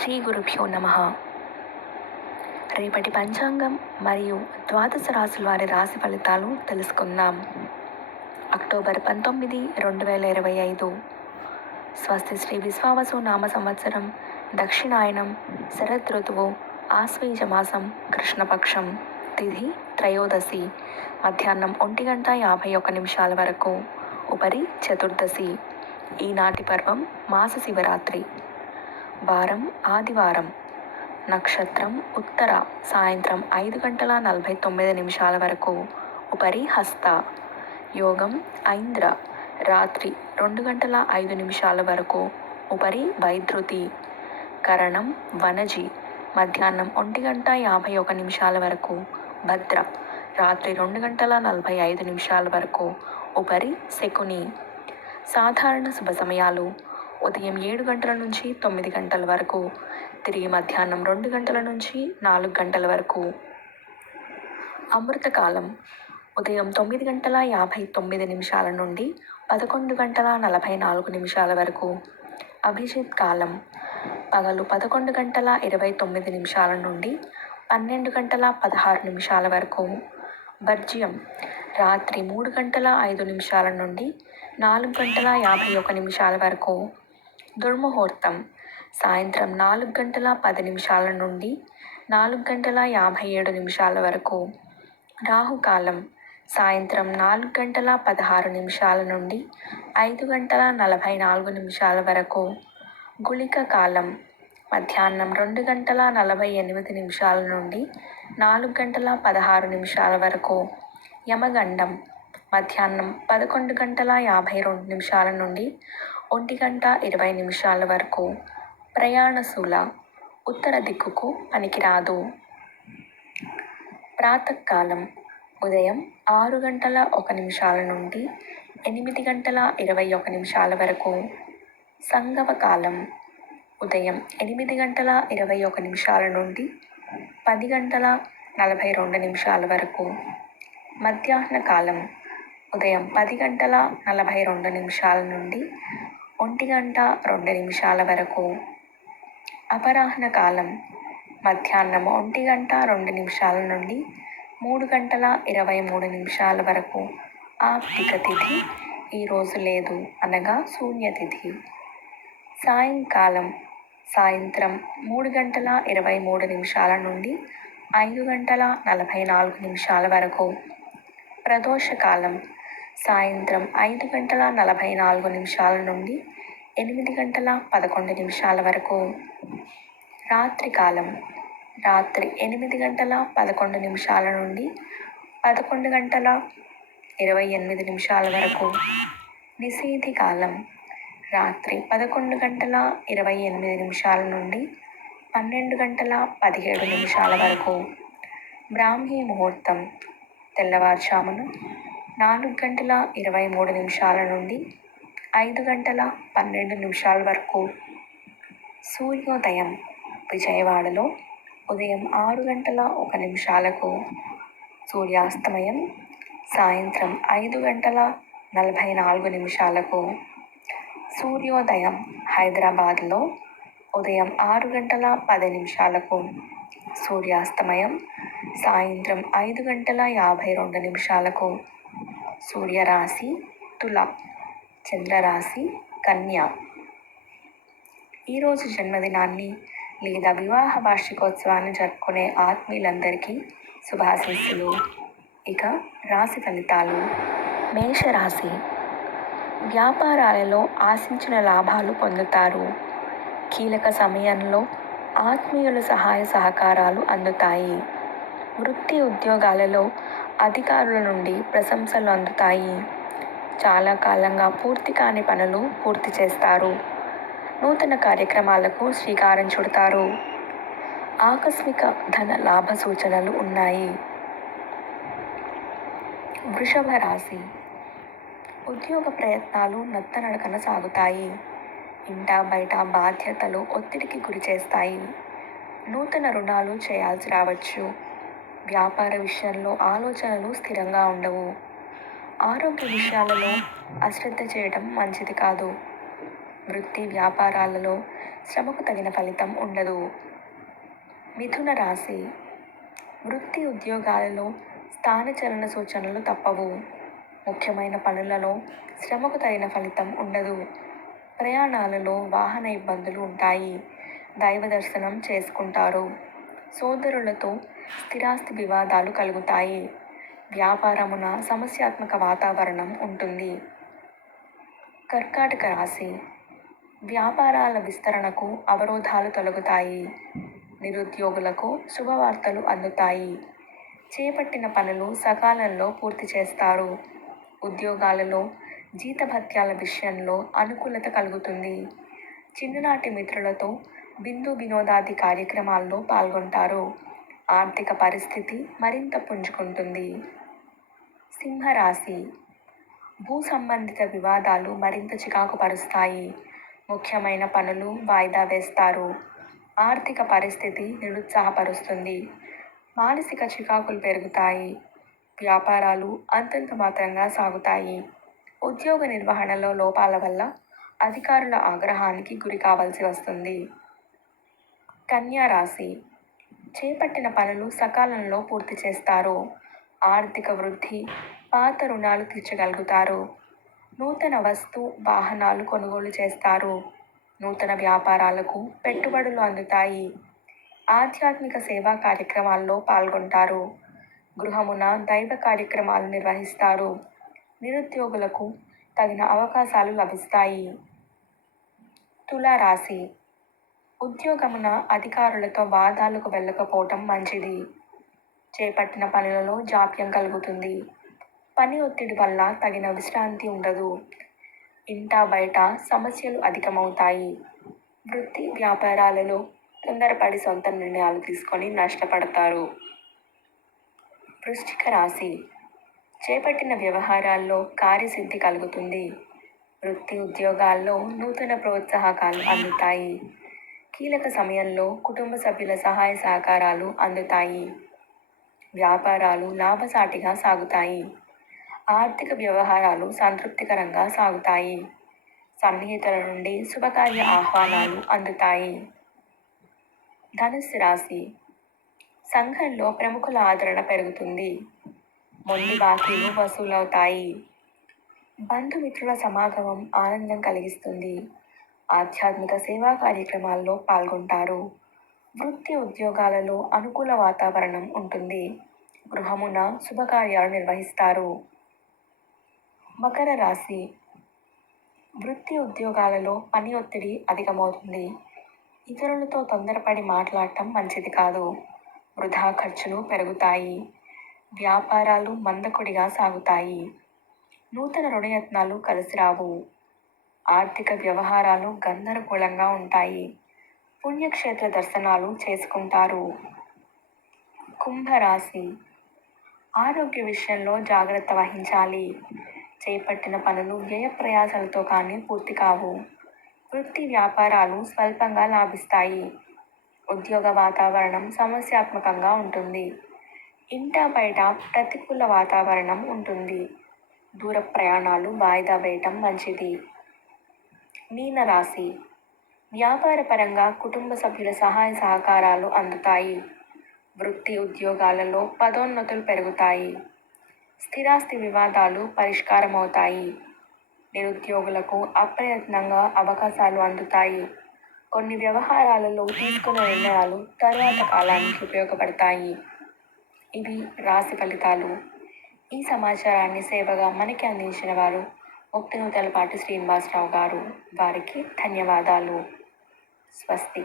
శ్రీ గురుభ్యో నమః. రేపటి పంచాంగం మరియు ద్వాదశ రాశుల వారి రాశి ఫలితాలు తెలుసుకుందాం. అక్టోబర్ 19, 2025. స్వస్తి శ్రీ విశ్వావసు నామ సంవత్సరం, దక్షిణాయనం, శరద్ ఋతువు, ఆశ్వీజ మాసం, కృష్ణపక్షం, తిథి త్రయోదశి, మధ్యాహ్నం 1:51 వరకు, ఉపరి చతుర్దశి. ఈనాటి పర్వం మాస శివరాత్రి. వారం ఆదివారం. నక్షత్రం ఉత్తర, సాయంత్రం 5:49 వరకు, ఉపరి హస్త. యోగం ఐంద్ర, రాత్రి 2:05 వరకు, ఉపరి వైద్రుతి. కరణం వనజి, మధ్యాహ్నం 1:51 వరకు, భద్ర, రాత్రి 2:45 వరకు, ఉపరి శకుని. సాధారణ శుభ సమయాలు: ఉదయం 7 గంటల నుంచి 9 గంటల వరకు, తిరిగి మధ్యాహ్నం 2 గంటల నుంచి 4 గంటల వరకు. అమృతకాలం: ఉదయం 9:59 నుండి 11:44 వరకు. అభిజిత్ కాలం: పగలు 11:29 నుండి 12:16 వరకు. వర్జ్యం: రాత్రి 3:05 నుండి 4:51 వరకు. దుర్ముహూర్తం: సాయంత్రం 4:10 నుండి 4:57 వరకు. రాహుకాలం: సాయంత్రం 4:16 నుండి 5:44 వరకు. గుళిక కాలం: మధ్యాహ్నం 2:48 నుండి 4:16 వరకు. యమగండం: మధ్యాహ్నం 11:52 నుండి 1:20 వరకు. ప్రయాణశూల: ఉత్తర దిక్కుకు పనికిరాదు. ప్రాతకాలం: ఉదయం 6:01 నుండి 8:21 వరకు. సంగమ కాలం: ఉదయం 8:21 నుండి 10:42 వరకు. మధ్యాహ్న కాలం: ఉదయం 10:42 నుండి 1:02 వరకు. అపరాహ్న కాలం: మధ్యాహ్నం 1:02 నుండి 3:23 వరకు. ఆప్తిక తిథి ఈరోజు లేదు, అనగా శూన్యతిథి. సాయంకాలం: సాయంత్రం 3:23 నుండి 5:44 వరకు. ప్రదోషకాలం: సాయంత్రం 5:44 నుండి 8:11 వరకు. రాత్రికాలం: రాత్రి 8:11 నుండి 11:28 వరకు. నిశీథి కాలం: రాత్రి 11:28 నుండి 12:17 వరకు. బ్రాహ్మీ ముహూర్తం: తెల్లవారుజామున 4:23 నుండి 5:12 వరకు. సూర్యోదయం: విజయవాడలో ఉదయం 6:01. సూర్యాస్తమయం సాయంత్రం 5:44. సూర్యోదయం హైదరాబాద్లో ఉదయం 6:10. సూర్యాస్తమయం సాయంత్రం 5:52. సూర్యరాశి తుల, చంద్రరాశి కన్య. ఈరోజు జన్మదినాన్ని లేదా వివాహ వార్షికోత్సవాన్ని జరుపుకునే ఆత్మీయులందరికీ శుభాశీస్సులు. ఇక రాశి ఫలితాలు. మేషరాశి: వ్యాపారాలలో ఆశించిన లాభాలు పొందుతారు. కీలక సమయంలో ఆత్మీయుల సహాయ సహకారాలు అందుతాయి. వృత్తి ఉద్యోగాలలో అధికారుల నుండి ప్రశంసలు అందుతాయి. చాలా కాలంగా పూర్తి కాని పనులు పూర్తి చేస్తారు. నూతన కార్యక్రమాలకు శ్రీకారం చుడతారు. ఆకస్మిక ధన లాభ సూచనలు ఉన్నాయి. వృషభ రాశి: ఉద్యోగ ప్రయత్నాలు నత్తనడకన సాగుతాయి. ఇంటా బయట బాధ్యతలు ఒత్తిడికి గురి చేస్తాయి. నూతన రుణాలు చేయాల్సి రావచ్చు. వ్యాపార విషయంలో ఆలోచనలు స్థిరంగా ఉండవు. ఆరోగ్య విషయాలలో అశ్రద్ధ చేయడం మంచిది కాదు. వృత్తి వ్యాపారాలలో శ్రమకు తగిన ఫలితం ఉండదు. మిథున రాశి. వృత్తి ఉద్యోగాలలో స్థానచలన సూచనలు తప్పవు. ముఖ్యమైన పనులలో శ్రమకు తగిన ఫలితం ఉండదు. ప్రయాణాలలో వాహన ఇబ్బందులు ఉంటాయి. దైవ దర్శనం చేసుకుంటారు. సోదరులతో స్థిరాస్తి వివాదాలు కలుగుతాయి. వ్యాపారమున సమస్యాత్మక వాతావరణం ఉంటుంది. కర్కాటక రాశి. వ్యాపారాల విస్తరణకు అవరోధాలు తొలగుతాయి. నిరుద్యోగులకు శుభవార్తలు అందుతాయి. చేపట్టిన పనులు సకాలంలో పూర్తి చేస్తారు. ఉద్యోగాలలో జీతభత్యాల విషయంలో అనుకూలత కలుగుతుంది. చిన్ననాటి మిత్రులతో విందు వినోదాది కార్యక్రమాల్లో పాల్గొంటారు. ఆర్థిక పరిస్థితి మరింత పుంజుకుంటుంది. సింహరాశి. భూ సంబంధిత వివాదాలు మరింత చికాకు పరుస్తాయి. ముఖ్యమైన పనులు వాయిదా వేస్తారు. ఆర్థిక పరిస్థితి నిరుత్సాహపరుస్తుంది. మానసిక చికాకులు పెరుగుతాయి. వ్యాపారాలు అంతంత మాత్రంగా సాగుతాయి. ఉద్యోగ నిర్వహణలో లోపాల వల్ల అధికారుల ఆగ్రహానికి గురి కావాల్సి వస్తుంది. కన్యా రాశి. చేపట్టిన పనులు సకాలంలో పూర్తి చేస్తారు. ఆర్థిక వృద్ధి, పాత రుణాలు తీర్చగలుగుతారు. నూతన వస్తు వాహనాలు కొనుగోలు చేస్తారు. నూతన వ్యాపారాలకు పెట్టుబడులు అందుతాయి. ఆధ్యాత్మిక సేవా కార్యక్రమాల్లో పాల్గొంటారు. గృహమున దైవ కార్యక్రమాలు నిర్వహిస్తారు. నిరుద్యోగులకు తగిన అవకాశాలు లభిస్తాయి. తులారాశి. ఉద్యోగమున అధికారులతో వాదాలకు వెళ్ళకపోవటం మంచిది. చేపట్టిన పనులలో జాప్యం కలుగుతుంది. పని ఒత్తిడి వల్ల తగిన విశ్రాంతి ఉండదు. ఇంటా బయట సమస్యలు అధికమవుతాయి. వృత్తి వ్యాపారాలలో తొందరపడి సొంత నిర్ణయాలు తీసుకొని నష్టపడతారు. వృశ్చిక రాశి. చేపట్టిన వ్యవహారాల్లో కార్యసిద్ధి కలుగుతుంది. వృత్తి ఉద్యోగాల్లో నూతన ప్రోత్సాహకాలు అందుతాయి. కీలక సమయంలో కుటుంబ సభ్యుల సహాయ సహకారాలు అందుతాయి. వ్యాపారాలు లాభసాటిగా సాగుతాయి. ఆర్థిక వ్యవహారాలు సంతృప్తికరంగా సాగుతాయి. సన్నిహితుల నుండి శుభకార్య ఆహ్వానాలు అందుతాయి. ధనుస్సు రాశి. సంఘంలో ప్రముఖుల ఆదరణ పెరుగుతుంది. మొండి బాకీలు వసూలవుతాయి. బంధుమిత్రుల సమాగమం ఆనందం కలిగిస్తుంది. ఆధ్యాత్మిక సేవా కార్యక్రమాల్లో పాల్గొంటారు. వృత్తి ఉద్యోగాలలో అనుకూల వాతావరణం ఉంటుంది. గృహమున శుభకార్యాలు నిర్వహిస్తారు. మకర రాశి. వృత్తి ఉద్యోగాలలో పని ఒత్తిడి అధికమవుతుంది. ఇతరులతో తొందరపడి మాట్లాడటం మంచిది కాదు. వృధా ఖర్చులు పెరుగుతాయి. వ్యాపారాలు మందకొడిగా సాగుతాయి. నూతన రుణయత్నాలు కలిసిరావు. ఆర్థిక వ్యవహారాలు గందరగోళంగా ఉంటాయి. పుణ్యక్షేత్ర దర్శనాలు చేసుకుంటారు. కుంభరాశి. ఆరోగ్య విషయంలో జాగ్రత్త వహించాలి. చేపట్టిన పనులు వ్యయ ప్రయాసాలతో కానీ పూర్తి కావు. వృత్తి వ్యాపారాలు స్వల్పంగా లాభిస్తాయి. ఉద్యోగ వాతావరణం సమస్యాత్మకంగా ఉంటుంది. ఇంటా బయట ప్రతికూల వాతావరణం ఉంటుంది. దూర ప్రయాణాలు వాయిదా వేయటం మంచిది. మీనరాశి. వ్యాపారపరంగా కుటుంబ సభ్యుల సహాయ సహకారాలు అందుతాయి. వృత్తి ఉద్యోగాలలో పదోన్నతులు పెరుగుతాయి. స్థిరాస్తి వివాదాలు పరిష్కారమవుతాయి. నిరుద్యోగులకు అప్రయత్నంగా అవకాశాలు అందుతాయి. కొన్ని వ్యవహారాలలో తీసుకున్న నిర్ణయాలు తరువాత కాలానికి ఉపయోగపడతాయి. ఇవి రాశి ఫలితాలు. ఈ సమాచారాన్ని సేవగా మనకి అందించిన వారు ముక్తినూతలపాటి శ్రీనివాసరావు గారు. వారికి ధన్యవాదాలు. స్వస్తి.